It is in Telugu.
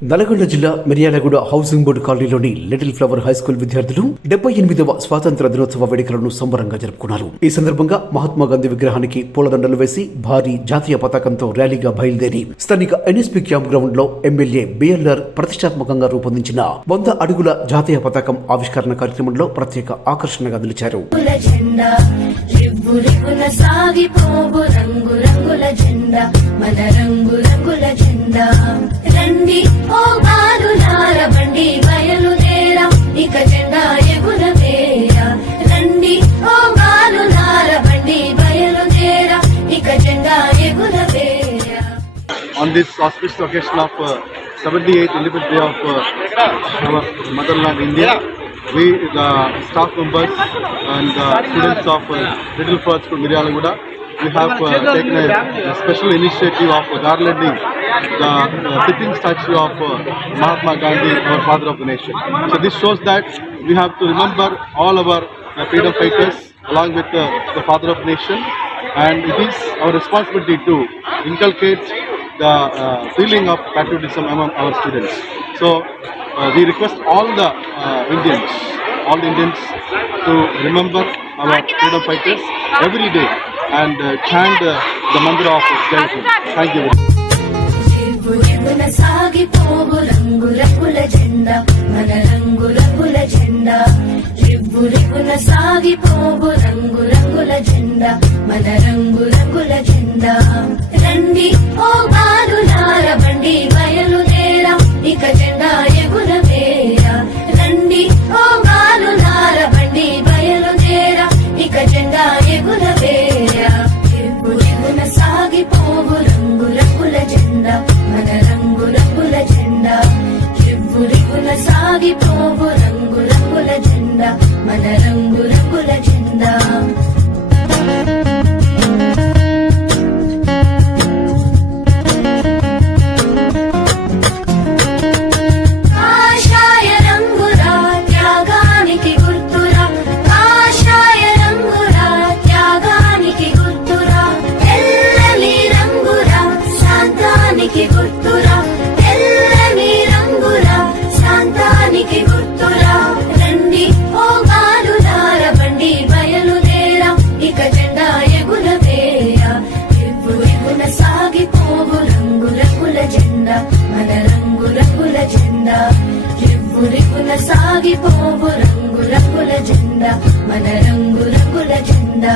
నల్గొండ జిల్లా మిర్యాలగూడ హౌసింగ్ బోర్డు కాలనీలోని లిటిల్ ఫ్లవర్ హై స్కూల్ విద్యార్థులు 78వ స్వాతంత్ర దినోత్సవ వేడుకలను సంబరంగా జరుపుకున్నారు. ఈ సందర్భంగా మహాత్మా గాంధీ విగ్రహానికి పూలదండలు వేసి భారీ జాతీయ పతాకంతో ర్యాలీగా బయలుదేరి స్థానిక ఎన్ఎస్పీ క్యాంప్ గ్రౌండ్ లో ఎమ్మెల్యే బిఎల్ఆర్ ప్రతిష్టాత్మకంగా రూపొందించిన 100 అడుగుల జాతీయ పతాకం ఆవిష్కరణ కార్యక్రమంలో ప్రత్యేక ఆకర్షణగా నిలిచారు. ఓ బాలులార బండి బయలుదేరా ఇక జెండా ఎగురవేరా రండి ఓ బాలులార బండి బయలుదేరా ఇక జెండా ఎగురవేరా. On this auspicious occasion of 78th Independence Day of our motherland India, we the staff members and the students of Little Flower School Miryalaguda, we have taken a special initiative of garlanding the sitting statue of Mahatma Gandhi, our father of the nation. So this shows that we have to remember all our freedom fighters along with the father of the nation, and it is our responsibility to inculcate the feeling of patriotism among our students. So we request all the Indians to remember our freedom fighters every day and chant the mantra of Jai Hind. Thank you very much. సాగిపోవు రంగు రంగుల జెండా మన రంగు రంగుల జెండా రివ్వు రివ్వున సాగిపోవు రంగు రంగుల జెండా మన రంగు రంగుల జెండా రండి ఓ బాలులార బండి బయలుదేరా ఇక జెండా ఎగురవేరా రండి ఓ బాలులార బండి బయలుదేరా ఇక జెండా ఎగురవేరా రివ్వు రివ్వున సాగిపోవు రంగు రంగుల జెండా మన రంగు రంగుల జెండా రివ్వు రివ్వున సాగిపోవు రంగు రంగుల జెండా మన రంగు రంగుల జెండా. కాషాయ రంగురా త్యాగానికి గుర్తురా కాషాయ రంగురా త్యాగానికి గుర్తురా తెల్లని రంగురా శాంతానికి గుర్తురా తెల్లని రంగురా శాంతానికి గుర్తురా రండి ఓ బాలులార బండి బయలుదేరా ఇక జెండా ఎగురవేరా రివ్వు రివ్వున సాగిపోవు రంగు రంగుల జెండా మన రంగు రంగుల జెండా రివ్వు రివ్వున సాగిపోవు రంగు రంగుల జెండా మన రంగు రంగుల జెండా.